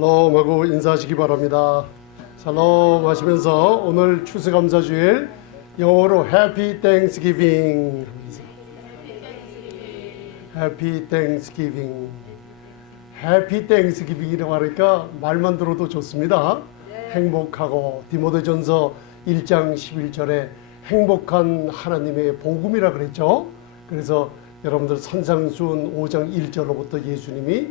샬롬 하고 인사하시기 바랍니다. 샬롬 하시면서 오늘 추수감사주일 영어로 Happy Thanksgiving, Happy Thanksgiving, Happy Thanksgiving이라고 하니까 말만 들어도 좋습니다. 행복하고 디모데전서 1장 11절에 행복한 하나님의 복음이라 그랬죠. 그래서 여러분들 산상수훈 5장 1절로부터 예수님이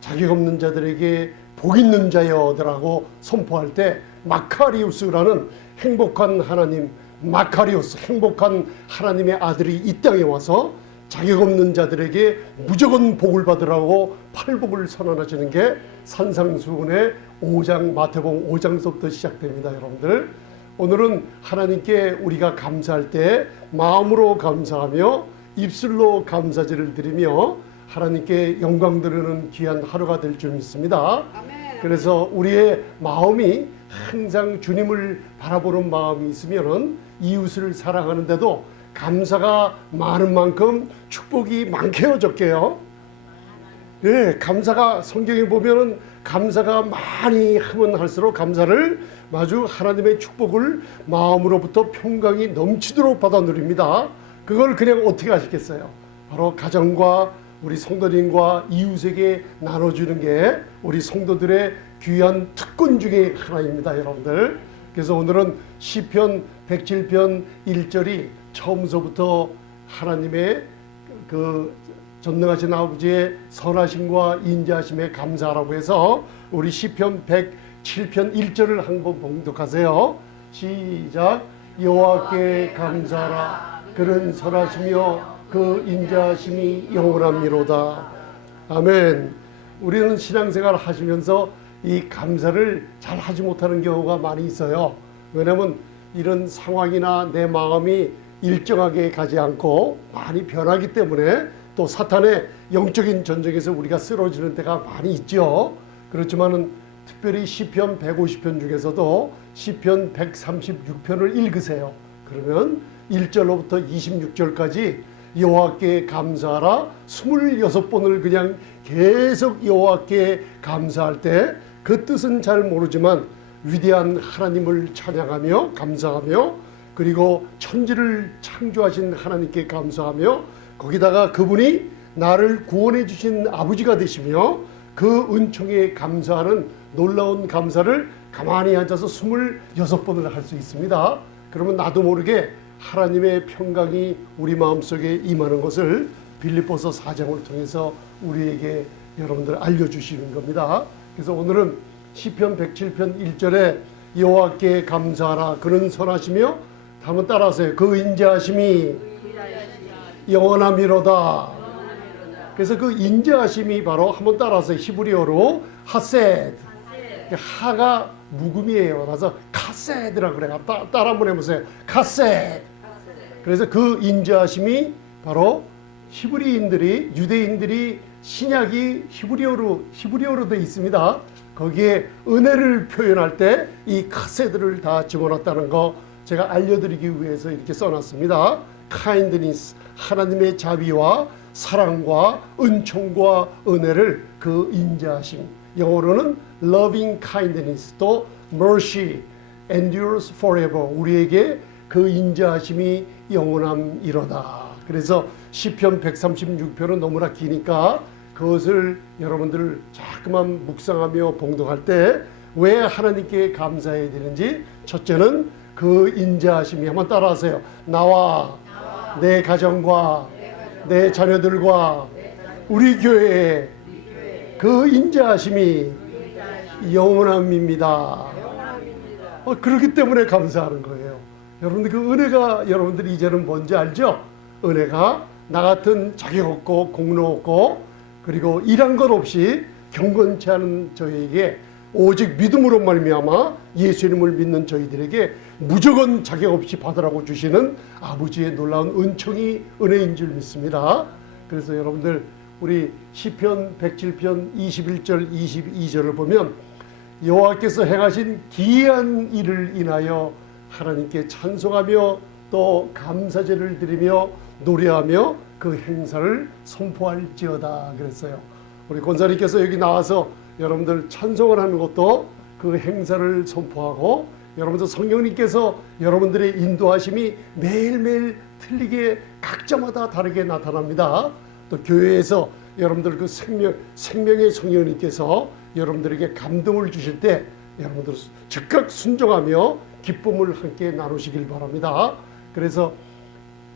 자격 없는 자들에게 복 있는 자여들하고 선포할 때 마카리우스라는 행복한 하나님, 마카리우스, 행복한 하나님의 아들이 이 땅에 와서 자격 없는 자들에게 무조건 복을 받으라고 팔복을 선언하시는 게 산상수훈의 5장, 마태복음 5장서부터 시작됩니다. 여러분들, 오늘은 하나님께 우리가 감사할 때 마음으로 감사하며 입술로 감사제를 드리며 하나님께 영광 드리는 귀한 하루가 될 줄 믿습니다. 아멘. 그래서 우리의 마음이 항상 주님을 바라보는 마음이 있으면 이웃을 사랑하는데도 감사가 많은 만큼 축복이 많게요, 적게요? 네, 감사가 성경에 보면은 감사가 많이 하면 할수록 감사를 마주 하나님의 축복을 마음으로부터 평강이 넘치도록 받아 누립니다. 그걸 그냥 어떻게 하시겠어요? 바로 가정과 우리 성도님과 이웃에게 나눠주는 게 우리 성도들의 귀한 특권 중에 하나입니다, 여러분들. 그래서 오늘은 시편 107편 1절이 처음서부터 하나님의 그 전능하신 아버지의 선하심과 인자하심에 감사하라고 해서 우리 시편 107편 1절을 한번 봉독하세요. 시작. 여호와께 감사하라. 그는 선하시며 그 인자하심이 영원함이로다. 아멘. 우리는 신앙생활을 하시면서 이 감사를 잘 하지 못하는 경우가 많이 있어요. 왜냐하면 이런 상황이나 내 마음이 일정하게 가지 않고 많이 변하기 때문에 또 사탄의 영적인 전쟁에서 우리가 쓰러지는 때가 많이 있죠. 그렇지만은 특별히 시편 150편 중에서도 시편 136편을 읽으세요. 그러면 1절로부터 26절까지 여호와께 감사하라 26번을 그냥 계속 여호와께 감사할 때 그 뜻은 잘 모르지만 위대한 하나님을 찬양하며 감사하며 그리고 천지를 창조하신 하나님께 감사하며 거기다가 그분이 나를 구원해 주신 아버지가 되시며 그 은총에 감사하는 놀라운 감사를 가만히 앉아서 26번을 할 수 있습니다. 그러면 나도 모르게 하나님의 평강이 우리 마음속에 임하는 것을 빌립보서 4장을 통해서 우리에게 여러분들 알려주시는 겁니다. 그래서 오늘은 시편 107편 1절에 여호와께 감사하라 그는 선하시며 한번 따라하세요. 그 인자하심이 영원함이로다. 그래서 그 인자하심이 바로 한번 따라하세요. 히브리어로 하세드. 하가 묵음이에요. 그래서 카세드라고 그래요. 따라 한번 해보세요. 카세드. 그래서 그 인자하심이 바로 히브리인들이 유대인들이 신약이 히브리어로 되어 있습니다. 거기에 은혜를 표현할 때 이 카세드를 다 집어넣었다는 거 제가 알려드리기 위해서 이렇게 써놨습니다. kindness, 하나님의 자비와 사랑과 은총과 은혜를 그 인자하심, 영어로는 loving kindness, 또 mercy, endures forever, 우리에게 그 인자하심이 영원함이로다. 그래서 시편 136편은 너무나 기니까 그것을 여러분들 자꾸만 묵상하며 봉독할 때 왜 하나님께 감사해야 되는지, 첫째는 그 인자하심이, 한번 따라하세요. 나와 내 가정과 내 자녀들과 우리 교회에 그 인자하심이 영원함입니다. 그렇기 때문에 감사하는 거예요. 여러분들 그 은혜가 여러분들 이제는 뭔지 알죠? 은혜가 나 같은 자격 없고 공로 없고 그리고 일한 것 없이 경건치 않은 저희에게 오직 믿음으로 말미암아 예수님을 믿는 저희들에게 무조건 자격 없이 받으라고 주시는 아버지의 놀라운 은총이 은혜인 줄 믿습니다. 그래서 여러분들 우리 시편 107편 21절 22절을 보면 여호와께서 행하신 기이한 일을 인하여 하나님께 찬송하며 또 감사제를 드리며 노래하며 그 행사를 선포할지어다 그랬어요. 우리 권사님께서 여기 나와서 여러분들 찬송을 하는 것도 그 행사를 선포하고, 여러분들 성령님께서 여러분들의 인도하심이 매일매일 틀리게 각자마다 다르게 나타납니다. 또 교회에서 여러분들 그 생명의 성령님께서 여러분들에게 감동을 주실 때 여러분들 즉각 순종하며 기쁨을 함께 나누시길 바랍니다. 그래서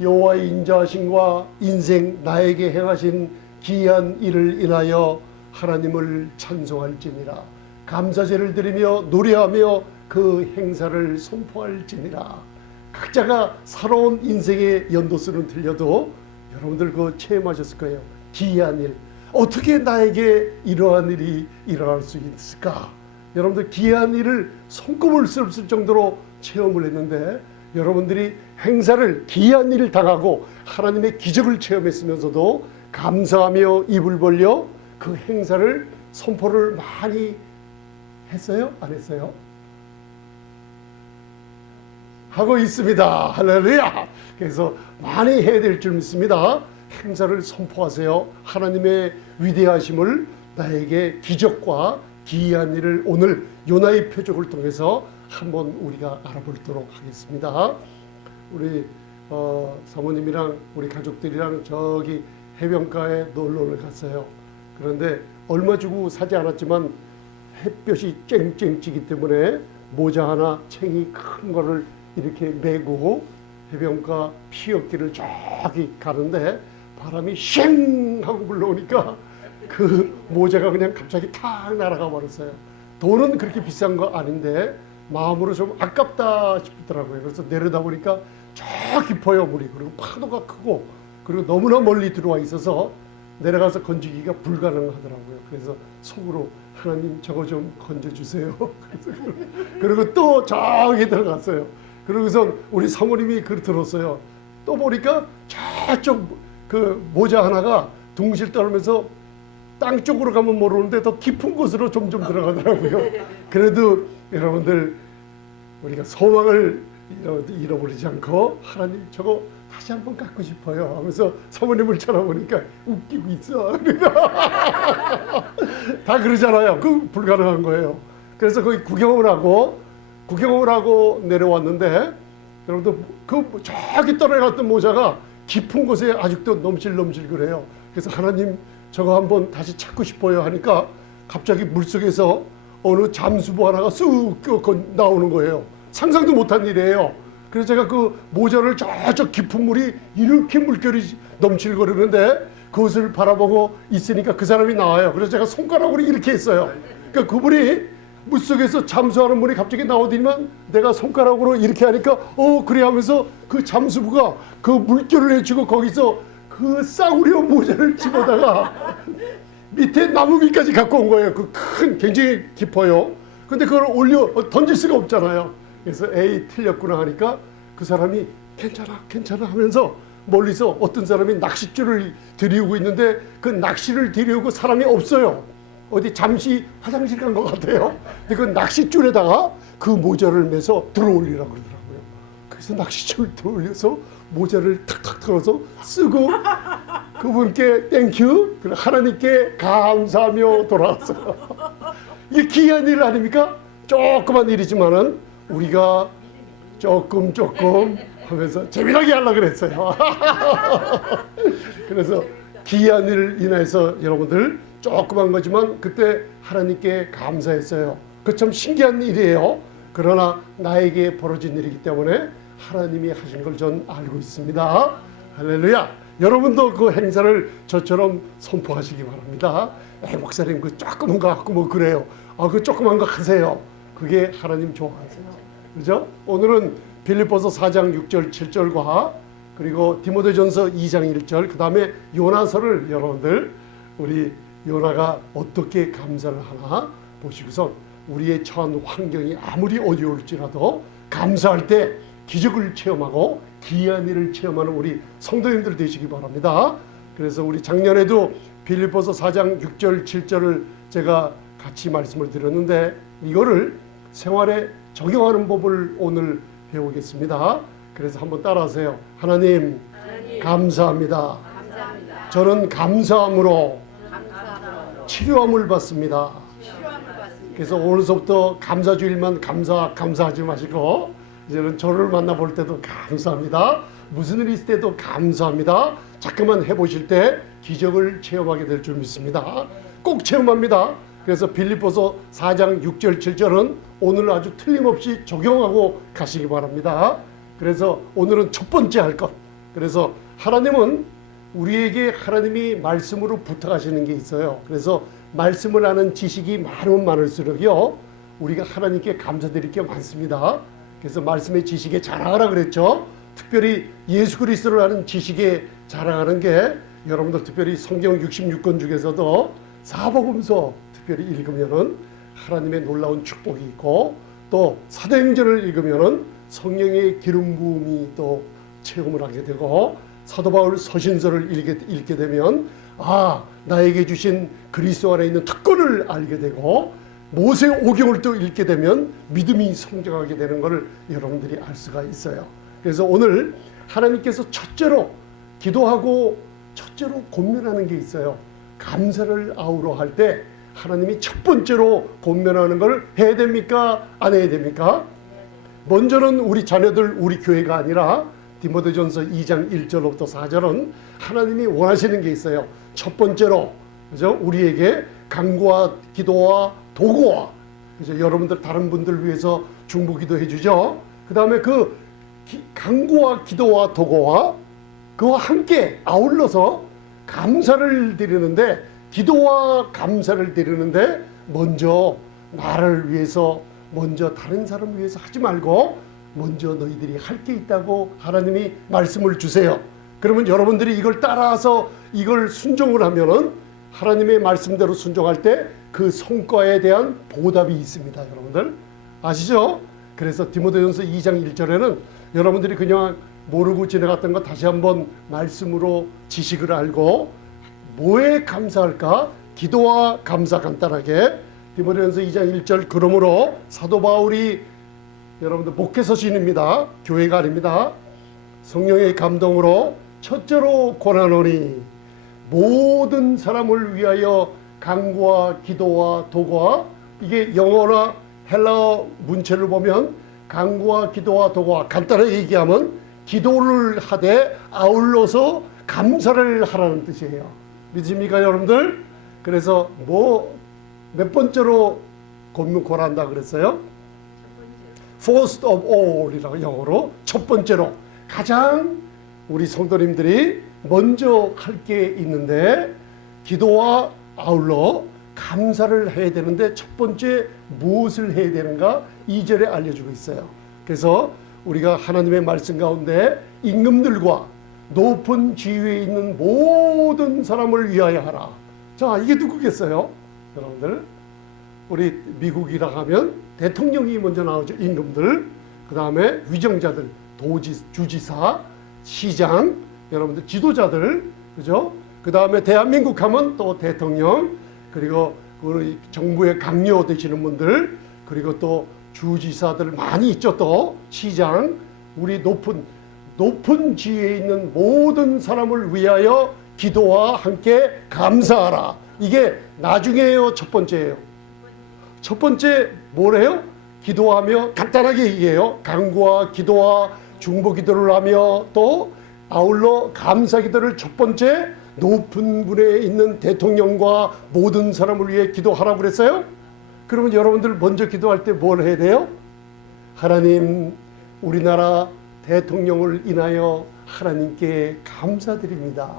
여호와의 인자하심과 인생 나에게 행하신 기이한 일을 인하여 하나님을 찬송할지니라. 감사제를 드리며 노래하며 그 행사를 선포할지니라. 각자가 살아온 인생의 연도수는 틀려도 여러분들 그거 체험하셨을 거예요. 기이한 일, 어떻게 나에게 이러한 일이 일어날 수 있을까? 여러분들 기이한 일을 손꼽을 수 없을 정도로 체험을 했는데, 여러분들이 행사를 기이한 일을 당하고 하나님의 기적을 체험했으면서도 감사하며 입을 벌려 그 행사를 선포를 많이 했어요? 안 했어요? 하고 있습니다. 할렐루야. 그래서 많이 해야 될 줄 믿습니다. 행사를 선포하세요. 하나님의 위대하심을, 나에게 기적과 기이한 일을 오늘 요나의 표적을 통해서 한번 우리가 알아보도록 하겠습니다. 우리 사모님이랑 우리 가족들이랑 저기 해변가에 놀러를 갔어요. 그런데 얼마 주고 사지 않았지만 햇볕이 쨍쨍 찌기 때문에 모자 하나 챙이 큰 거를 이렇게 메고 해변가 피어길을 저기 가는데 바람이 쉥 하고 불러오니까 그 모자가 그냥 갑자기 탁 날아가 버렸어요. 돈은 그렇게 비싼 거 아닌데 마음으로 좀 아깝다 싶더라고요. 그래서 내려다 보니까 저 깊어요, 물이. 그리고 파도가 크고, 그리고 너무나 멀리 들어와 있어서 내려가서 건지기가 불가능하더라고요. 그래서 속으로 하나님 저거 좀 건져주세요. 그리고 또 저기 들어갔어요. 그러고서 우리 사모님이 그걸 들었어요. 또 보니까 저쪽 그 모자 하나가 둥실 떨면서 땅 쪽으로 가면 모르는데 더 깊은 곳으로 점점 들어가더라고요. 그래도 여러분들 우리가 소망을 잃어버리지 않고 하나님 저거 다시 한번 갖고 싶어요 하면서 사모님을 쳐다보니까 웃기고 있어. 다 그러잖아요. 그 불가능한 거예요. 그래서 거기 구경을 하고 내려왔는데, 여러분들 그 저기 떨어졌던 모자가 깊은 곳에 아직도 넘실넘실 그래요. 그래서 하나님 저거 한번 다시 찾고 싶어요 하니까 갑자기 물속에서 어느 잠수부 하나가 쑥 나오는 거예요. 상상도 못한 일이에요. 그래서 제가 그 모자를 저쪽 깊은 물이 이렇게 물결이 넘칠거리는데 그것을 바라보고 있으니까 그 사람이 나와요. 그래서 제가 손가락으로 이렇게 했어요. 그러니까 그분이 물속에서 잠수하는 분이 갑자기 나오더니만 내가 손가락으로 이렇게 하니까 그래 하면서 그 잠수부가 그 물결을 헤치고 거기서 그 싸구려 모자를 집어다가 밑에 나무 밑까지 갖고 온 거예요. 그 큰 굉장히 깊어요. 근데 그걸 올려 던질 수가 없잖아요. 그래서 에이 틀렸구나 하니까 그 사람이 괜찮아 하면서 멀리서 어떤 사람이 낚싯줄을 들이우고 있는데 그 낚시를 들이우고 사람이 없어요. 어디 잠시 화장실 간 것 같아요. 근데 그 낚싯줄에다가 그 모자를 매서 들어올리라고 그러더라고요. 그래서 낚싯줄을 들어올려서 모자를 탁탁 털어서 쓰고 그분께 땡큐, 하나님께 감사하며 돌아왔어요. 이게 귀한 일 아닙니까? 조그만 일이지만은 우리가 조금 하면서 재미나게 하려고 그랬어요. 그래서 귀한 일을 인해서 여러분들 조그만 거지만 그때 하나님께 감사했어요. 그 참 신기한 일이에요. 그러나 나에게 벌어진 일이기 때문에 하나님이 하신 걸 전 알고 있습니다. 할렐루야. 여러분도 그 행사를 저처럼 선포하시기 바랍니다. 목사님 그 조그만 거 갖고 뭐 그래요. 그 조그만 거 하세요. 그게 하나님 좋아하세요. 그죠? 오늘은 빌립보서 4장 6절 7절과 그리고 디모데전서 2장 1절 그 다음에 요나서를 여러분들 우리 요나가 어떻게 감사를 하나 보시고서 우리의 처한 환경이 아무리 어려울지라도 감사할 때 기적을 체험하고 기이한 일을 체험하는 우리 성도님들 되시기 바랍니다. 그래서 우리 작년에도 빌립보서 4장 6절 7절을 제가 같이 말씀을 드렸는데 이거를 생활에 적용하는 법을 오늘 배우겠습니다. 그래서 한번 따라하세요. 하나님 감사합니다. 저는 감사함으로 치료함을 받습니다. 그래서 오늘서부터 감사주일만 감사하지 마시고 이제는 저를 만나볼 때도 감사합니다. 무슨 일이 있을 때도 감사합니다. 자꾸만 해보실 때 기적을 체험하게 될 줄 믿습니다. 꼭 체험합니다. 그래서 빌립보서 4장 6절 7절은 오늘 아주 틀림없이 적용하고 가시기 바랍니다. 그래서 오늘은 첫 번째 할 것. 그래서 하나님은 우리에게 하나님이 말씀으로 부탁하시는 게 있어요. 그래서 말씀을 아는 지식이 많으면 많을수록요 우리가 하나님께 감사드릴 게 많습니다. 그래서 말씀의 지식에 자랑하라 그랬죠. 특별히 예수 그리스도를 아는 지식에 자랑하는 게 여러분들 특별히 성경 66권 중에서도 사복음서 특별히 읽으면은 하나님의 놀라운 축복이 있고 또 사도행전을 읽으면은 성령의 기름 부음이 또 체험을 하게 되고 사도 바울 서신서를 읽게 되면 아 나에게 주신 그리스도 안에 있는 특권을 알게 되고 모세 오경을 또 읽게 되면 믿음이 성장하게 되는 것을 여러분들이 알 수가 있어요. 그래서 오늘 하나님께서 첫째로 기도하고 첫째로 권면하는 게 있어요. 감사를 아우러 할 때 하나님이 첫 번째로 권면하는 걸 해야 됩니까? 안 해야 됩니까? 먼저는 우리 자녀들 우리 교회가 아니라 디모데전서 2장 1절부터 4절은 하나님이 원하시는 게 있어요. 첫 번째로 그죠? 우리에게 간구와 기도와 도구와 그죠? 여러분들 다른 분들 위해서 중보기도 해주죠. 그 다음에 그 간구와 기도와 도구와 그와 함께 아울러서 감사를 드리는데 기도와 감사를 드리는데 먼저 나를 위해서 먼저 다른 사람을 위해서 하지 말고 먼저 너희들이 할 게 있다고 하나님이 말씀을 주세요. 그러면 여러분들이 이걸 따라서 이걸 순종을 하면은 하나님의 말씀대로 순종할 때 그 성과에 대한 보답이 있습니다. 여러분들 아시죠? 그래서 디모데전서 2장 1절에는 여러분들이 그냥 모르고 지나갔던 거 다시 한번 말씀으로 지식을 알고 뭐에 감사할까? 기도와 감사 간단하게 디모데전서 2장 1절 그러므로 사도 바울이 여러분들 목회서신입니다. 교회가 아닙니다. 성령의 감동으로 첫째로 권하노니 모든 사람을 위하여 간구와 기도와 도구와 이게 영어나 헬라어 문체를 보면 간구와 기도와 도구와 간단하게 얘기하면 기도를 하되 아울러서 감사를 하라는 뜻이에요. 믿으십니까 여러분들? 그래서 몇 번째로 권한다 그랬어요? First of all이라고 영어로 첫 번째로 가장 우리 성도님들이 먼저 할 게 있는데 기도와 아울러 감사를 해야 되는데 첫 번째 무엇을 해야 되는가 2절에 알려주고 있어요. 그래서 우리가 하나님의 말씀 가운데 임금들과 높은 지위에 있는 모든 사람을 위하여 하라. 자 이게 누구겠어요? 여러분들 우리 미국이라 하면 대통령이 먼저 나오죠. 임금들 그 다음에 위정자들 주지사 시장 여러분들 지도자들 그죠? 그 다음에 대한민국 하면 또 대통령 그리고 우리 정부의 강요 되시는 분들 그리고 또 주지사들 많이 있죠. 또 시장 우리 높은 지위에 있는 모든 사람을 위하여 기도와 함께 감사하라. 이게 나중에요 첫 번째예요. 첫 번째 뭐래요? 기도하며 간단하게 얘기해요. 간구와 기도와 중보기도를 하며 또 아울러 감사기도를 첫 번째 높은 분에 있는 대통령과 모든 사람을 위해 기도하라고 그랬어요. 그러면 여러분들 먼저 기도할 때 뭘 해야 돼요? 하나님 우리나라 대통령을 인하여 하나님께 감사드립니다.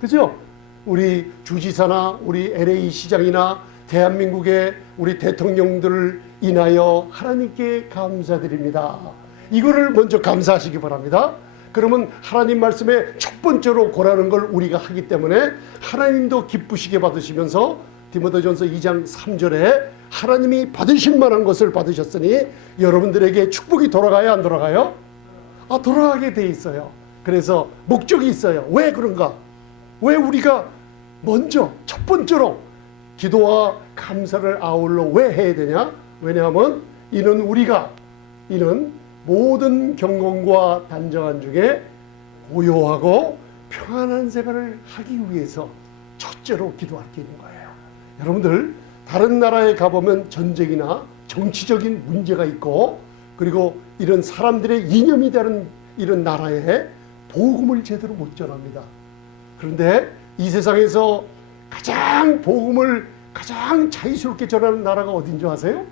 그죠? 우리 주지사나 우리 LA 시장이나 대한민국의 우리 대통령들을 인하여 하나님께 감사드립니다. 이거를 먼저 감사하시기 바랍니다. 그러면 하나님 말씀에 첫 번째로 권하는 걸 우리가 하기 때문에 하나님도 기쁘시게 받으시면서 디모데전서 2장 3절에 하나님이 받으실 만한 것을 받으셨으니 여러분들에게 축복이 돌아가요 안 돌아가요? 돌아가게 돼 있어요. 그래서 목적이 있어요. 왜 그런가? 왜 우리가 먼저 첫 번째로 기도와 감사를 아울러 왜 해야 되냐? 왜냐하면 이는 모든 경건과 단정한 중에 고요하고 평안한 생활을 하기 위해서 첫째로 기도할 게 있는 거예요. 여러분들 다른 나라에 가보면 전쟁이나 정치적인 문제가 있고, 그리고 이런 사람들의 이념이 다른 이런 나라에 복음을 제대로 못 전합니다. 그런데 이 세상에서 가장 복음을 가장 자유스럽게 전하는 나라가 어딘 줄 아세요?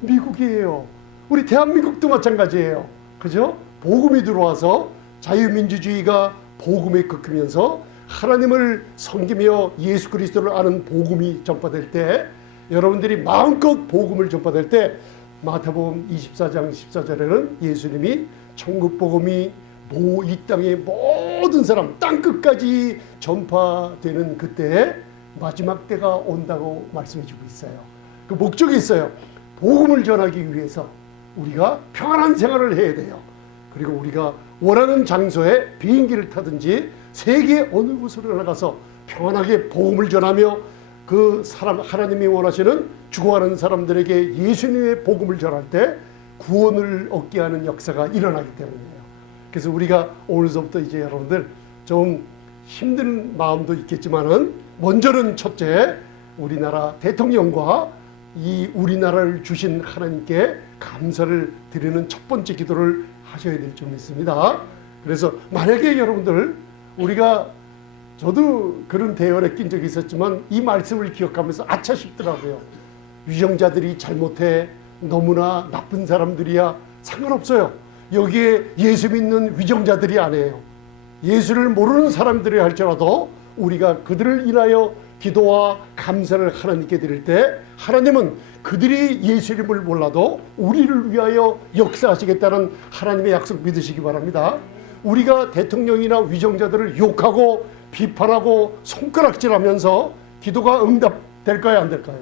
미국이에요. 우리 대한민국도 마찬가지예요. 그죠? 복음이 들어와서 자유민주주의가 복음에 꺾이면서 하나님을 섬기며 예수 그리스도를 아는 복음이 전파될 때, 여러분들이 마음껏 복음을 전파될 때, 마태복음 24장 14절에는 예수님이 천국 복음이 이 땅의 모든 사람 땅끝까지 전파되는 그때 마지막 때가 온다고 말씀해 주고 있어요. 그 목적이 있어요. 복음을 전하기 위해서 우리가 평안한 생활을 해야 돼요. 그리고 우리가 원하는 장소에 비행기를 타든지 세계 어느 곳으로 나가서 평안하게 복음을 전하며 그 사람, 하나님이 원하시는 죽어가는 사람들에게 예수님의 복음을 전할 때 구원을 얻게 하는 역사가 일어나기 때문이에요. 그래서 우리가 오늘서부터 이제 여러분들 좀 힘든 마음도 있겠지만은, 먼저는 첫째, 우리나라 대통령과 이 우리나라를 주신 하나님께 감사를 드리는 첫 번째 기도를 하셔야 될 점이 있습니다. 그래서 만약에 여러분들, 우리가 저도 그런 대열에 낀 적이 있었지만 이 말씀을 기억하면서 아차 싶더라고요. 위정자들이 잘못해, 너무나 나쁜 사람들이야, 상관없어요. 여기에 예수 믿는 위정자들이 아니에요. 예수를 모르는 사람들이 할지라도 우리가 그들을 인하여 기도와 감사를 하나님께 드릴 때, 하나님은 그들이 예수 이름을 몰라도 우리를 위하여 역사하시겠다는 하나님의 약속 믿으시기 바랍니다. 우리가 대통령이나 위정자들을 욕하고 비판하고 손가락질하면서 기도가 응답될까요, 안 될까요?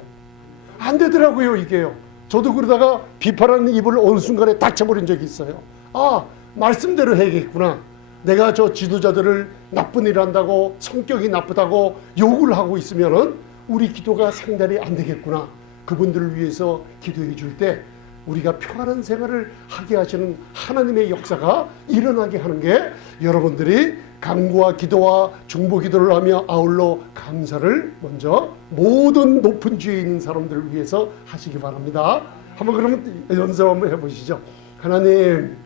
안 되더라고요, 이게요. 저도 그러다가 비판하는 입을 어느 순간에 닥쳐버린 적이 있어요. 아, 말씀대로 해야겠구나. 내가 저 지도자들을 나쁜 일 한다고, 성격이 나쁘다고 욕을 하고 있으면은 우리 기도가 상달이 안 되겠구나. 그분들을 위해서 기도해 줄 때 우리가 평안한 생활을 하게 하시는 하나님의 역사가 일어나게 하는 게, 여러분들이 간구와 기도와 중보 기도를 하며 아울러 감사를 먼저 모든 높은 지위에 있는 사람들을 위해서 하시기 바랍니다. 한번 그러면 연습 한번 해보시죠. 하나님,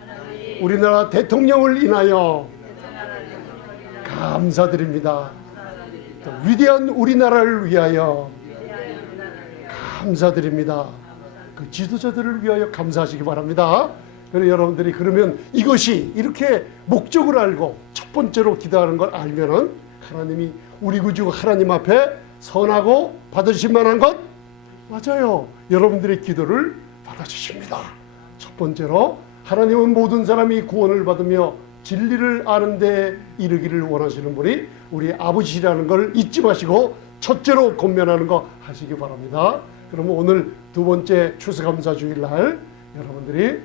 우리나라 대통령을 인하여 감사드립니다. 위대한 우리나라를 위하여 감사드립니다. 그 지도자들을 위하여 감사하시기 바랍니다. 그래서 여러분들이 그러면 이것이 이렇게 목적을 알고 첫 번째로 기도하는 걸 알면은, 하나님이 우리 구주 하나님 앞에 선하고 받으실 만한 것, 맞아요. 여러분들의 기도를 받아주십니다. 첫 번째로 하나님은 모든 사람이 구원을 받으며 진리를 아는 데 이르기를 원하시는 분이 우리 아버지라는 걸 잊지 마시고 첫째로 권면하는 거 하시기 바랍니다. 그러면 오늘 두 번째 추수감사주일날 여러분들이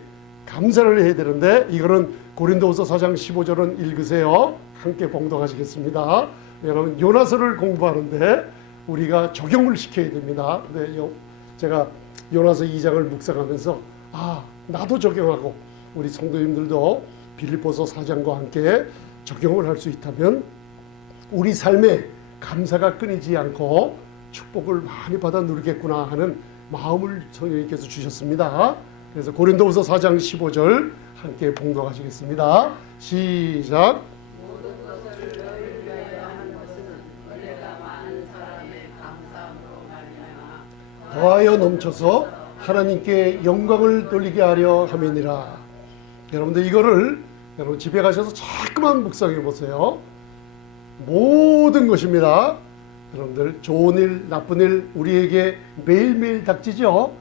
감사를 해야 되는데, 이거는 고린도후서 4장 15절은 읽으세요. 함께 봉독하시겠습니다. 여러분, 요나서를 공부하는데 우리가 적용을 시켜야 됩니다. 근데 제가 요나서 2장을 묵상하면서 나도 적용하고 우리 성도님들도 빌립보서 4장과 함께 적용을 할 수 있다면 우리 삶에 감사가 끊이지 않고 축복을 많이 받아 누리겠구나 하는 마음을 성령님께서 주셨습니다. 그래서 고린도후서 4장 15절 함께 봉독하시겠습니다. 시작. 모든 것을 너희를 위하여 한 것은 은혜가 많은 사람의 감사함으로 말미암아 더하여 넘쳐서 하나님께 영광을 돌리게 하려 함이니라. 여러분들 이거를 여러분 집에 가셔서 자꾸만 묵상해 보세요. 모든 것입니다. 여러분들 좋은 일, 나쁜 일 우리에게 매일매일 닥치죠.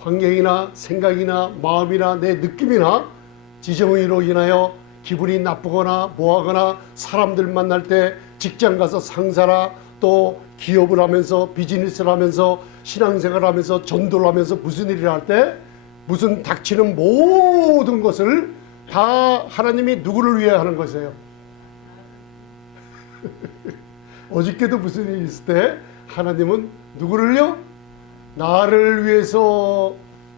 환경이나 생각이나 마음이나 내 느낌이나 지정의로 인하여 기분이 나쁘거나 뭐하거나, 사람들 만날 때 직장 가서 상사나 또 기업을 하면서 비즈니스를 하면서 신앙생활을 하면서 전도를 하면서 무슨 일을 할 때 무슨 닥치는 모든 것을 다 하나님이 누구를 위해 하는 것이에요? 어저께도 무슨 일이 있을 때 하나님은 누구를요? 나를 위해서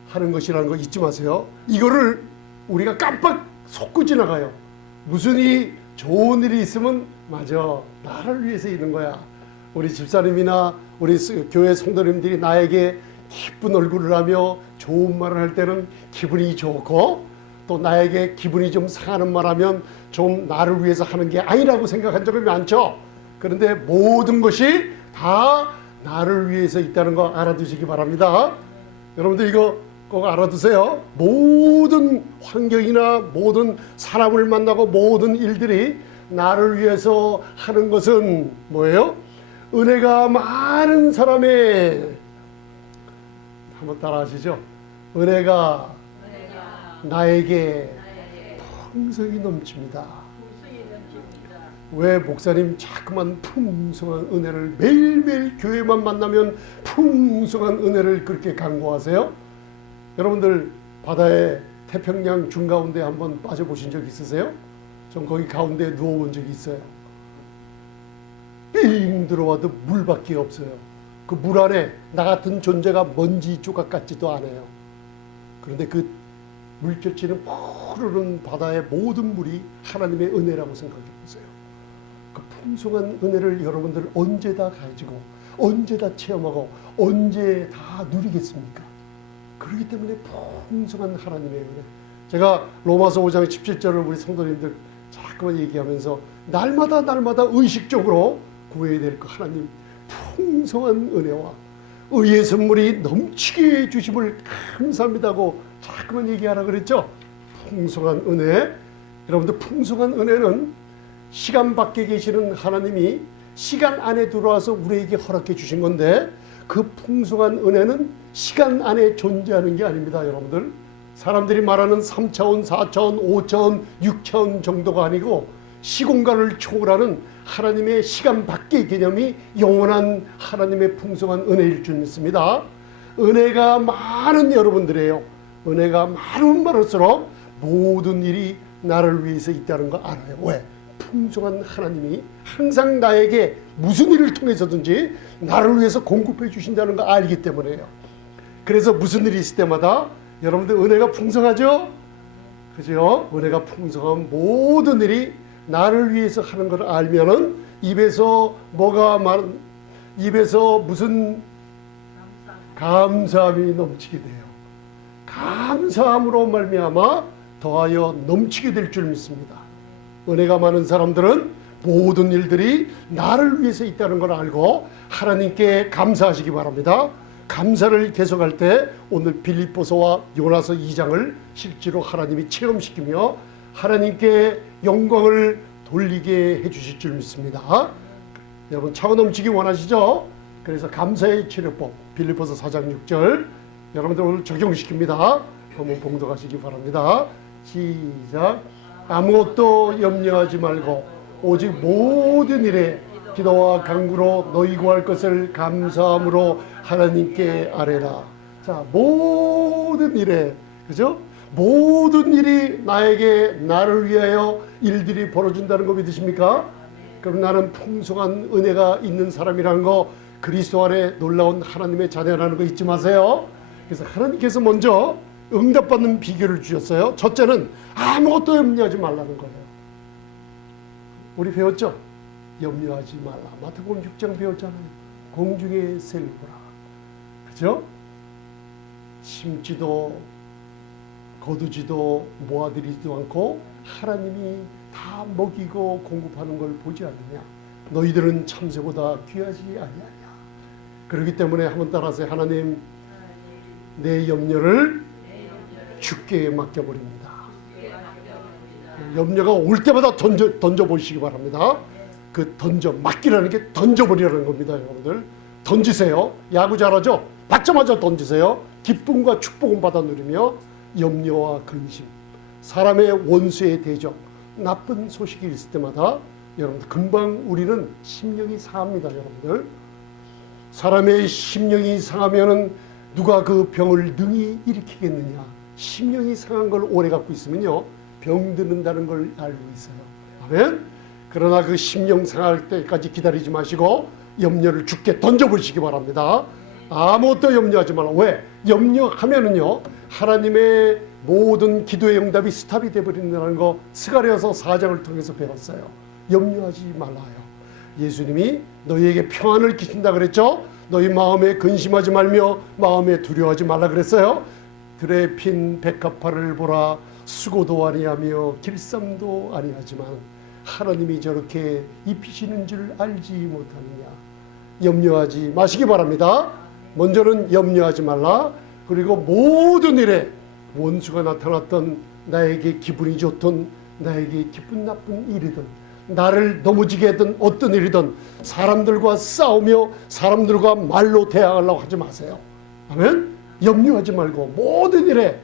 하는 것이라는 거 잊지 마세요. 이거를 우리가 깜빡 속고 지나가요. 무슨 좋은 일이 있으면 맞아, 나를 위해서 있는 거야. 우리 집사님이나 우리 교회 성도님들이 나에게 기쁜 얼굴을 하며 좋은 말을 할 때는 기분이 좋고, 또 나에게 기분이 좀 상하는 말 하면 좀 나를 위해서 하는 게 아니라고 생각한 적이 많죠. 그런데 모든 것이 다 나를 위해서 있다는 거 알아두시기 바랍니다. 여러분들 이거 꼭 알아두세요. 모든 환경이나 모든 사람을 만나고 모든 일들이 나를 위해서 하는 것은 뭐예요? 은혜가 많은 사람의, 한번 따라 하시죠. 은혜가 나에게 풍성이 넘칩니다. 왜 목사님 자꾸만 풍성한 은혜를, 매일매일 교회만 만나면 풍성한 은혜를 그렇게 강구하세요? 여러분들 바다의 태평양 중가운데 한번 빠져보신 적 있으세요? 전 거기 가운데 누워본 적이 있어요. 빙 들어와도 물밖에 없어요. 그 물 안에 나 같은 존재가 먼지 조각 같지도 않아요. 그런데 그 물결치는 푸르른 바다의 모든 물이 하나님의 은혜라고 생각해 보세요. 그 풍성한 은혜를 여러분들 언제 다 가지고 언제 다 체험하고 언제 다 누리겠습니까? 그렇기 때문에 풍성한 하나님의 은혜. 제가 로마서 5장 17절을 우리 성도님들 자꾸만 얘기하면서 날마다 의식적으로 구해야 될 그 하나님 풍성한 은혜와 의의 선물이 넘치게 해주심을 감사합니다고 자꾸만 얘기하라 그랬죠. 풍성한 은혜. 여러분들 풍성한 은혜는 시간 밖에 계시는 하나님이 시간 안에 들어와서 우리에게 허락해 주신 건데, 그 풍성한 은혜는 시간 안에 존재하는 게 아닙니다. 여러분들 사람들이 말하는 3차원, 4차원, 5차원, 6차원 정도가 아니고 시공간을 초월하는 하나님의 시간 밖의 개념이 영원한 하나님의 풍성한 은혜일 줄 믿습니다. 은혜가 많은 여러분들이에요. 은혜가 많으면 많을수록 모든 일이 나를 위해서 있다는 거 알아요. 왜? 풍성한 하나님이 항상 나에게 무슨 일을 통해서든지 나를 위해서 공급해 주신다는 거 알기 때문에요. 그래서 무슨 일이 있을 때마다 여러분들 은혜가 풍성하죠? 그죠? 은혜가 풍성한 모든 일이 나를 위해서 하는 걸 알면은 입에서 무슨 감사함이 넘치게 돼요. 감사함으로 말미암아 더하여 넘치게 될 줄 믿습니다. 은혜가 많은 사람들은 모든 일들이 나를 위해서 있다는 걸 알고 하나님께 감사하시기 바랍니다. 감사를 계속할 때 오늘 빌립보서와 요나서 2장을 실제로 하나님이 체험시키며 하나님께 영광을 돌리게 해주실 줄 믿습니다. 여러분 차고 넘치기 원하시죠? 그래서 감사의 치료법 빌립보서 4장 6절 여러분들 오늘 적용시킵니다. 한번 봉독하시기 바랍니다. 시작. 아무것도 염려하지 말고 오직 모든 일에 기도와 간구로 너희 구할 것을 감사함으로 하나님께 아뢰라. 자, 모든 일에, 그죠? 모든 일이 나를 위하여 일들이 벌어진다는 거 믿으십니까? 그럼 나는 풍성한 은혜가 있는 사람이라는 거, 그리스도 안에 놀라운 하나님의 자녀라는 거 잊지 마세요. 그래서 하나님께서 먼저 응답받는 비결을 주셨어요. 첫째는 아무것도 염려하지 말라는 거예요. 우리 배웠죠? 염려하지 말라. 마태복음 6장 배웠잖아요. 공중의 새를 보라. 그죠? 심지도 거두지도 모아들이지도 않고 하나님이 다 먹이고 공급하는 걸 보지 않느냐. 너희들은 참새보다 귀하지 아니하냐. 그렇기 때문에 한번 따라하세요. 하나님, 내 염려를 주께 맡겨버립니다. 염려가 올 때마다 던져보시기 바랍니다. 그 맡기라는 게 던져버리라는 겁니다. 여러분들 던지세요. 야구 잘하죠? 받자마자 던지세요. 기쁨과 축복은 받아 누리며 염려와 근심, 사람의 원수의 대적, 나쁜 소식이 있을 때마다 여러분들 금방 우리는 심령이 상합니다. 여러분들 사람의 심령이 상하면은 누가 그 병을 능히 일으키겠느냐. 심령이 상한 걸 오래 갖고 있으면요 병드는다는 걸 알고 있어요. 아멘. 그러나 그 심령 상할 때까지 기다리지 마시고 염려를 주께 던져보시기 바랍니다. 아무것도 염려하지 말라. 왜? 염려하면은요 하나님의 모든 기도의 응답이 스탑이 되어버린다는 거 스가랴서 4장을 통해서 배웠어요. 염려하지 말라요. 예수님이 너희에게 평안을 주신다 그랬죠? 너희 마음에 근심하지 말며 마음에 두려워하지 말라 그랬어요. 들에 핀 백합화를 보라. 수고도 아니하며 길쌈도 아니하지만 하나님이 저렇게 입히시는 줄 알지 못하느냐. 염려하지 마시기 바랍니다. 먼저는 염려하지 말라. 그리고 모든 일에 원수가 나타났던 나에게 기분이 좋던 나에게 기분 나쁜 일이든 나를 넘어지게 했던 어떤 일이든 사람들과 싸우며 사람들과 말로 대항하려고 하지 마세요. 아멘. 염려하지 말고 모든 일에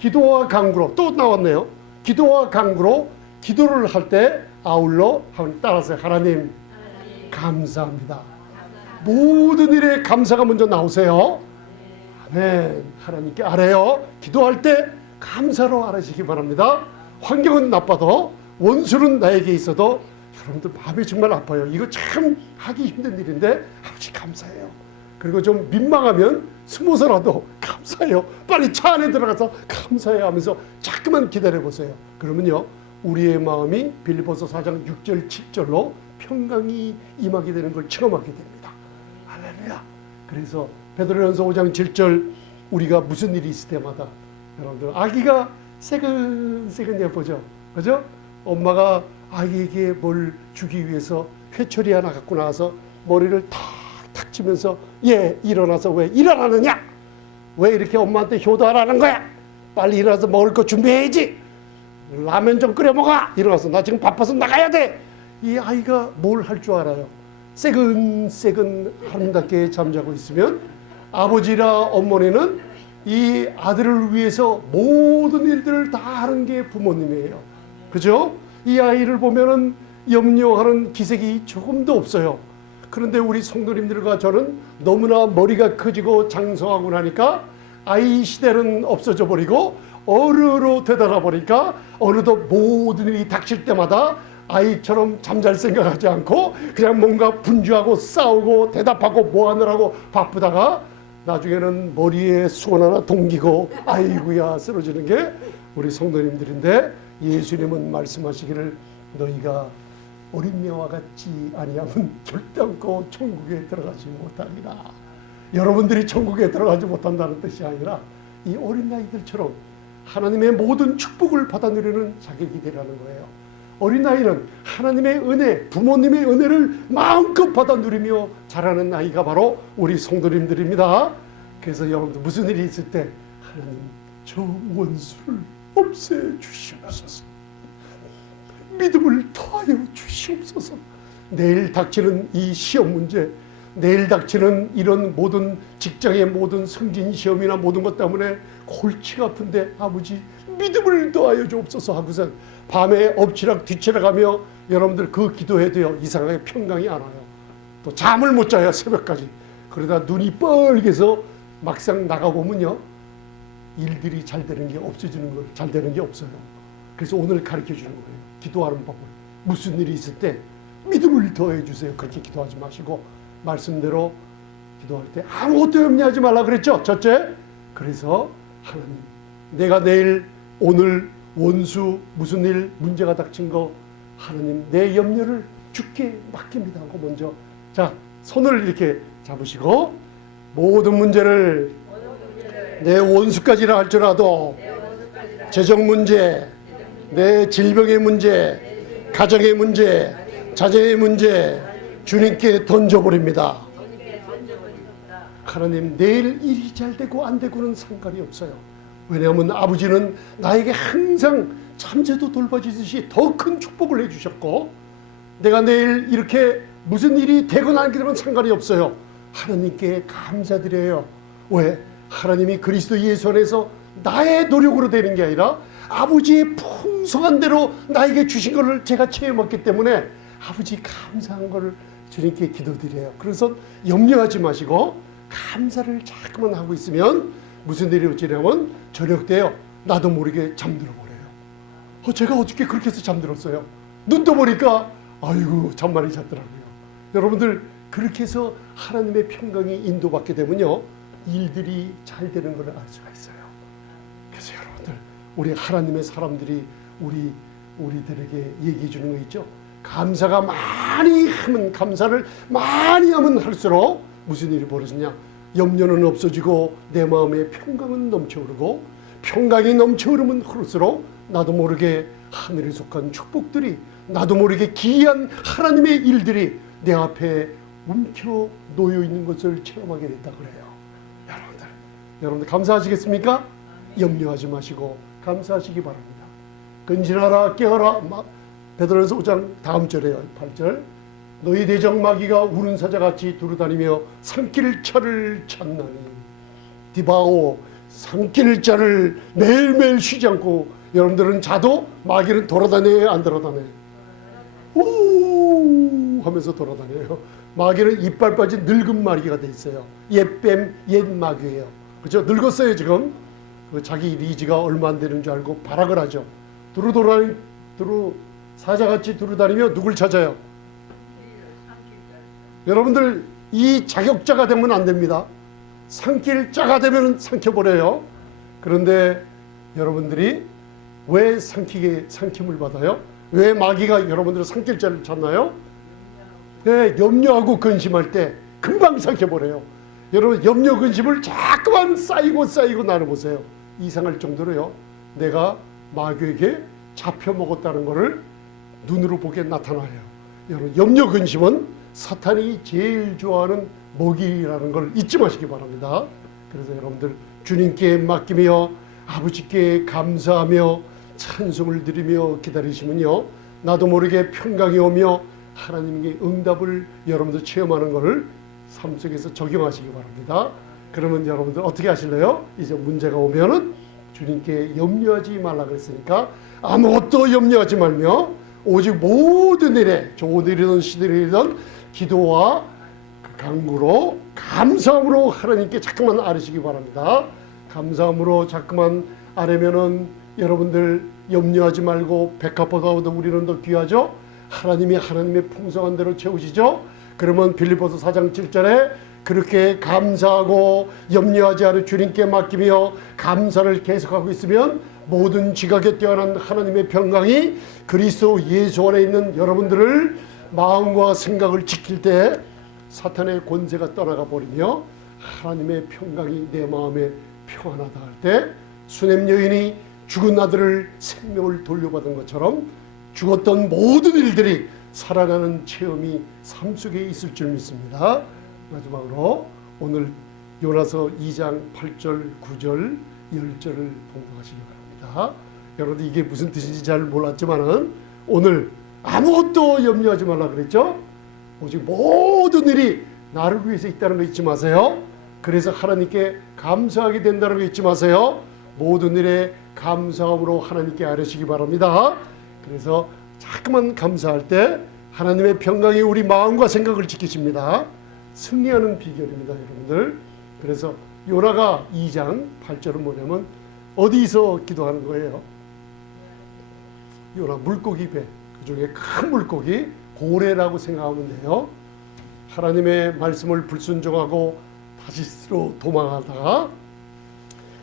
기도와 간구로, 또 나왔네요. 기도와 간구로 기도를 할 때 아울러 따라서 하나님 감사합니다. 모든 일에 감사가 먼저 나오세요. 아멘. 하나님께 아뢰요. 기도할 때 감사로 아뢰시기 바랍니다. 환경은 나빠도 원수는 나에게 있어도 여러분들 마음이 정말 아파요. 이거 참 하기 힘든 일인데 아버지 감사해요. 그리고 좀 민망하면 숨어서라도 감사해요. 빨리 차 안에 들어가서 감사해요 하면서 자꾸만 기다려보세요. 그러면요 우리의 마음이 빌립보서 4장 6절 7절로 평강이 임하게 되는 걸 체험하게 됩니다. 할렐루야. 그래서 베드로전서 5장 7절 우리가 무슨 일이 있을 때마다 여러분들 아기가 새근새근 예쁘죠. 그죠? 엄마가 아기에게 뭘 주기 위해서 회초리 하나 갖고 나와서 머리를 탁탁 치면서 얘 일어나서 왜 일어나느냐? 왜 이렇게 엄마한테 효도하라는 거야? 빨리 일어나서 먹을 거 준비해야지. 라면 좀 끓여 먹어. 일어나서 나 지금 바빠서 나가야 돼. 이 아이가 뭘 할 줄 알아요? 새근새근 아름답게 잠자고 있으면 아버지라 어머니는 이 아들을 위해서 모든 일들을 다 하는 게 부모님이에요. 그죠? 이 아이를 보면은 염려하는 기색이 조금도 없어요. 그런데 우리 성도님들과 저는 너무나 머리가 커지고 장성하고 나니까 아이 시대는 없어져 버리고 어른으로 되돌아 보니까 어느덧 모든 일이 닥칠 때마다 아이처럼 잠잘 생각하지 않고 그냥 뭔가 분주하고 싸우고 대답하고 뭐 하느라고 바쁘다가 나중에는 머리에 수건 하나 동기고 아이고야 쓰러지는 게 우리 성도님들인데 예수님은 말씀하시기를 너희가 어린 양와 같지 아니하면 결단코 천국에 들어가지 못하리라. 여러분들이 천국에 들어가지 못한다는 뜻이 아니라 이 어린 아이들처럼 하나님의 모든 축복을 받아 누리는 자격이 되라는 거예요. 어린아이는 하나님의 은혜, 부모님의 은혜를 마음껏 받아 누리며 자라는 아이가 바로 우리 성도님들입니다. 그래서 여러분들 무슨 일이 있을 때 하나님 저 원수를 없애 주시옵소서. 믿음을 더하여 주시옵소서. 내일 닥치는 이 시험 문제, 내일 닥치는 이런 모든 직장의 모든 승진 시험이나 모든 것 때문에 골치가 아픈데 아버지 믿음을 더하여 주옵소서 하고서 밤에 엎치락 뒤치락하며 여러분들 그 기도해도요 이상하게 평강이 안 와요. 또 잠을 못 자요 새벽까지. 그러다 눈이 뻘개서 막상 나가보면요 일들이 잘 되는 게 없어지는 걸 잘 되는 게 없어요. 그래서 오늘 가르쳐 주는 거예요. 기도하는 법을. 무슨 일이 있을 때 믿음을 더해 주세요. 그렇게 기도하지 마시고 말씀대로 기도할 때 아무것도 염려하지 말라 그랬죠. 첫째, 그래서 하나님 내가 내일 오늘 원수 무슨 일 문제가 닥친 거 하나님 내 염려를 주께 맡깁니다 하고 먼저 자 손을 이렇게 잡으시고 모든 문제를 내 원수까지라 할지라도 재정 문제, 내 질병의 문제, 가정의 문제, 자녀의 문제 주님께 던져버립니다. 하나님 내일 일이 잘 되고 안 되고는 상관이 없어요. 왜냐하면 아버지는 나에게 항상 잠재도 돌봐주듯이 더 큰 축복을 해주셨고 내가 내일 이렇게 무슨 일이 되거나 안 되건 상관이 없어요. 하나님께 감사드려요. 왜? 하나님이 그리스도 예수 안에서 나의 노력으로 되는 게 아니라 아버지의 풍성한 대로 나에게 주신 것을 제가 체험했기 때문에 아버지 감사한 것을 주님께 기도드려요. 그래서 염려하지 마시고 감사를 자꾸만 하고 있으면 무슨 일이 어찌냐면 저녁 때요 나도 모르게 잠들어 버려요. 제가 어떻게 그렇게 해서 잠들었어요? 눈 떠보니까 아이고 잠만이 잤더라고요. 여러분들 그렇게 해서 하나님의 평강이 인도받게 되면요 일들이 잘 되는 걸 알 수가 있어요. 그래서 여러분들 우리 하나님의 사람들이 우리들에게 얘기해 주는 거 있죠. 감사가 많이 하면 감사를 많이 하면 할수록 무슨 일이 벌어지냐? 염려는 없어지고 내 마음에 평강은 넘쳐흐르고, 평강이 넘쳐흐르면 흐를수록 나도 모르게 하늘에 속한 축복들이, 나도 모르게 기이한 하나님의 일들이 내 앞에 움켜 놓여 있는 것을 체험하게 된다 그래요. 여러분들 감사하시겠습니까? 염려하지 마시고 감사하시기 바랍니다. 근신하라 깨어라. 베드로전서 5장 다음 절에요. 8절. 너희 대적 마귀가 우는 사자같이 두루다니며 삼킬 자를 찾나니. 디바오, 삼킬 자를 매일매일 쉬지 않고. 여러분들은 자도 마귀는 돌아다녀요, 안 돌아다녀요? 오 하면서 돌아다녀요. 마귀는 이빨 빠진 늙은 마귀가 돼 있어요. 옛뱀, 옛 마귀예요. 그렇죠? 늙었어요 지금. 자기 리지가 얼마 안 되는 줄 알고 발악을 하죠. 두루 사자같이 두루다니며 누굴 찾아요? 여러분들 이 자격자가 되면 안 됩니다. 삼킬 자가 되면 삼켜버려요. 그런데 여러분들이 왜 삼킴을 받아요? 왜 마귀가 여러분들을 삼킬 자를 찾나요? 네, 염려하고 근심할 때 금방 삼켜버려요. 여러분 염려 근심을 자꾸만 쌓이고 나눠보세요. 이상할 정도로요. 내가 마귀에게 잡혀먹었다는 것을 눈으로 보게 나타나요. 여러분 염려 근심은 사탄이 제일 좋아하는 먹이라는 걸 잊지 마시기 바랍니다. 그래서 여러분들 주님께 맡기며 아버지께 감사하며 찬송을 드리며 기다리시면요, 나도 모르게 평강이 오며 하나님의 응답을 여러분들 체험하는 것을 삶 속에서 적용하시기 바랍니다. 그러면 여러분들 어떻게 하실래요? 이제 문제가 오면은 주님께 염려하지 말라 그랬으니까 아무것도 염려하지 말며 오직 모든 일에 좋은 일이든 시들이든 기도와 간구로 감사함으로 하나님께 자꾸만 아뢰시기 바랍니다. 감사함으로 자꾸만 아뢰면은 여러분들 염려하지 말고 백합보다도 우리는 더 귀하죠. 하나님의 풍성한 대로 채우시죠. 그러면 빌립보서 4장 7절에 그렇게 감사하고 염려하지 않을 주님께 맡기며 감사를 계속하고 있으면 모든 지각에 뛰어난 하나님의 평강이 그리스도 예수 안에 있는 여러분들을 마음과 생각을 지킬 때 사탄의 권세가 떠나가 버리며 하나님의 평강이 내 마음에 평안하다 할 때 수냄 여인이 죽은 아들을 생명을 돌려받은 것처럼 죽었던 모든 일들이 살아나는 체험이 삶 속에 있을 줄 믿습니다. 마지막으로 오늘 요나서 2장 8절, 9절, 10절을 봉독하시기 바랍니다. 여러분 이게 무슨 뜻인지 잘 몰랐지만은 오늘 아무것도 염려하지 말라 그랬죠? 오직 모든 일이 나를 위해서 있다는 거 잊지 마세요. 그래서 하나님께 감사하게 된다는 거 잊지 마세요. 모든 일에 감사함으로 하나님께 아뢰시기 바랍니다. 그래서 자꾸만 감사할 때 하나님의 평강이 우리 마음과 생각을 지키십니다. 승리하는 비결입니다, 여러분들. 그래서 요나가 2장 8절은 뭐냐면 어디서 기도하는 거예요? 요나 물고기 배, 그 중에 큰 물고기 고래라고 생각하면 돼요. 하나님의 말씀을 불순종하고 다시스로 도망하다가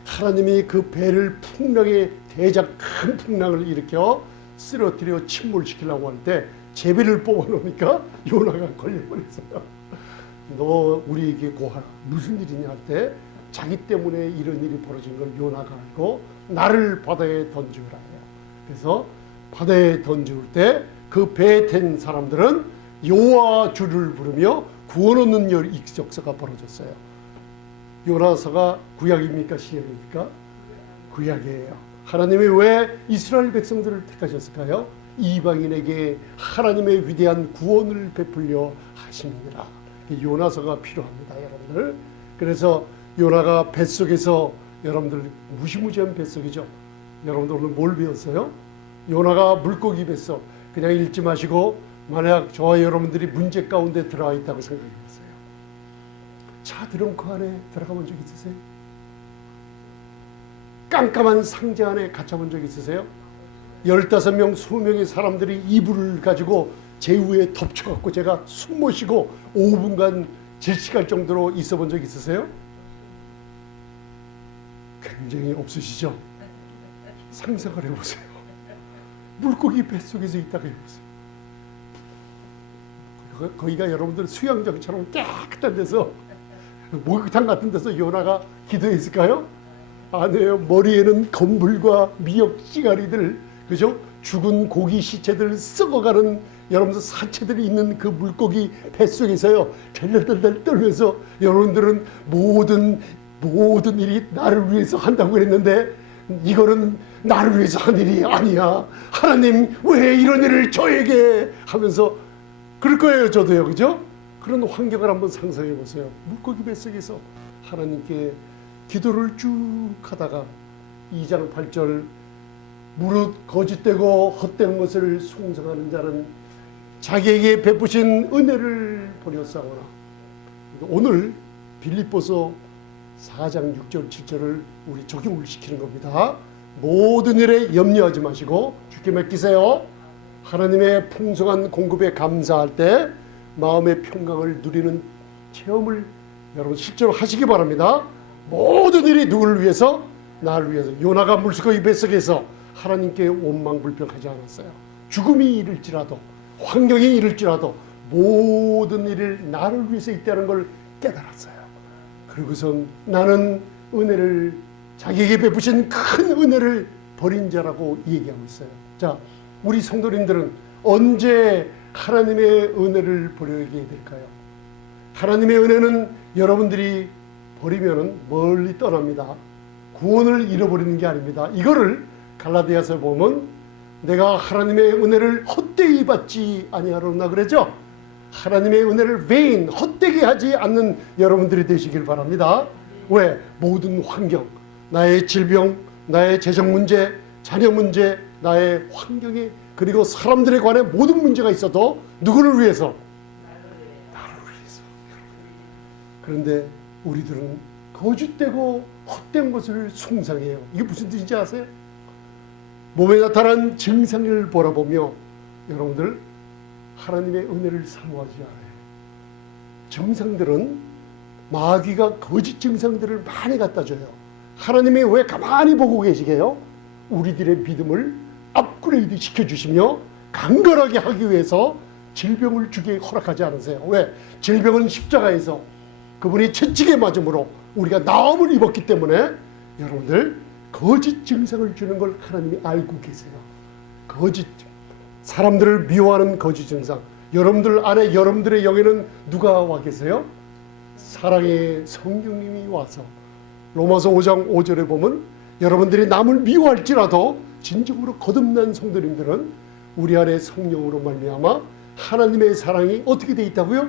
하나님이 그 배를 풍랑에 대작 큰 풍랑을 일으켜 쓰러뜨려 침몰시키려고 할 때 제비를 뽑아놓으니까 요나가 걸려버렸어요. 너 우리에게 고하라. 무슨 일이냐 할 때 자기 때문에 이런 일이 벌어진 걸 요나가 알고 나를 바다에 던지우라 해요. 그래서 바다에 던지울 때 그 배에 탄 사람들은 여호와 주를 부르며 구원 얻는 역사가 벌어졌어요. 요나서가 구약입니까 신약입니까? 구약이에요. 하나님이 왜 이스라엘 백성들을 택하셨을까요? 이방인에게 하나님의 위대한 구원을 베풀려 하심이니라. 요나서가 필요합니다, 여러분들. 그래서 요나가 뱃속에서 여러분들 무시무시한 뱃속이죠. 여러분들 오늘 뭘 배웠어요? 요나가 물고기 뱃속 그냥 읽지 마시고 만약 저와 여러분들이 문제 가운데 들어가 있다고 생각해 보세요. 차 드렁크 안에 들어가 본 적 있으세요? 깜깜한 상자 안에 갇혀 본 적 있으세요? 15명, 20명의 사람들이 이불을 가지고 제 위에 덮쳐갖고 제가 숨 못 쉬고 5분간 질식할 정도로 있어 본 적 있으세요? 굉장히 없으시죠? 상상을 해보세요. 물고기 뱃속에서 있다가 해보세요. 거기가 여러분들 수영장처럼 깨끗한 데서 목욕탕 같은 데서 요나가 기도했을까요? 아니에요. 머리에는 검불과 미역 찌가리들, 그죠? 죽은 고기 시체들, 썩어가는 여러분들 사체들이 있는 그 물고기 뱃속에서요 덜덜덜 떨면서 여러분들은 모든 일이 나를 위해서 한다고 그랬는데 이거는 나를 위해서 한 일이 아니야. 하나님 왜 이런 일을 저에게 하면서 그럴 거예요. 저도요. 그죠? 그런 환경을 한번 상상해 보세요. 물고기 뱃속에서 하나님께 기도를 쭉 하다가 2장 8절 무릇 거짓되고 헛된 것을 숭상하는 자는 자기에게 베푸신 은혜를 버렸사오나. 오늘 빌립보서 4장 6절 7절을 우리 적용을 시키는 겁니다. 모든 일에 염려하지 마시고 주께 맡기세요. 하나님의 풍성한 공급에 감사할 때 마음의 평강을 누리는 체험을 여러분 실제로 하시기 바랍니다. 모든 일이 누구를 위해서? 나를 위해서. 요나가 물고기 뱃속에서 하나님께 원망불평하지 않았어요. 죽음이 이를지라도 환경이 이를지라도 모든 일을 나를 위해서 있다는 걸 깨달았어요. 그리고선 나는 은혜를 자기에게 베푸신 큰 은혜를 버린 자라고 얘기하고 있어요. 자, 우리 성도님들은 언제 하나님의 은혜를 버리게 될까요? 하나님의 은혜는 여러분들이 버리면 멀리 떠납니다. 구원을 잃어버리는 게 아닙니다. 이거를 갈라디아서 보면 내가 하나님의 은혜를 헛되이 받지 아니하려나 그러죠. 하나님의 은혜를 vain, 헛되게 하지 않는 여러분들이 되시길 바랍니다. 왜? 모든 환경, 나의 질병, 나의 재정 문제, 자녀 문제, 나의 환경에 그리고 사람들에 관해 모든 문제가 있어도 누구를 위해서? 나를 위해서. 그런데 우리들은 거짓되고 헛된 것을 숭상해요. 이게 무슨 뜻인지 아세요? 몸에 나타난 증상을 바라보며 여러분들 하나님의 은혜를 사모하지 않아요. 증상들은 마귀가 거짓 증상들을 많이 갖다 줘요. 하나님이 왜 가만히 보고 계시게요? 우리들의 믿음을 업그레이드 시켜주시며 강건하게 하기 위해서 질병을 주게 허락하지 않으세요. 왜? 질병은 십자가에서 그분이 채찍에 맞음으로 우리가 나음을 입었기 때문에 여러분들 거짓 증상을 주는 걸 하나님이 알고 계세요. 거짓 사람들을 미워하는 거짓 증상. 여러분들 안에 여러분들의 영에는 누가 와 계세요? 사랑의 성령님이 와서 로마서 5장 5절에 보면 여러분들이 남을 미워할지라도 진정으로 거듭난 성도님들은 우리 안에 성령으로 말미암아 하나님의 사랑이 어떻게 돼 있다고요?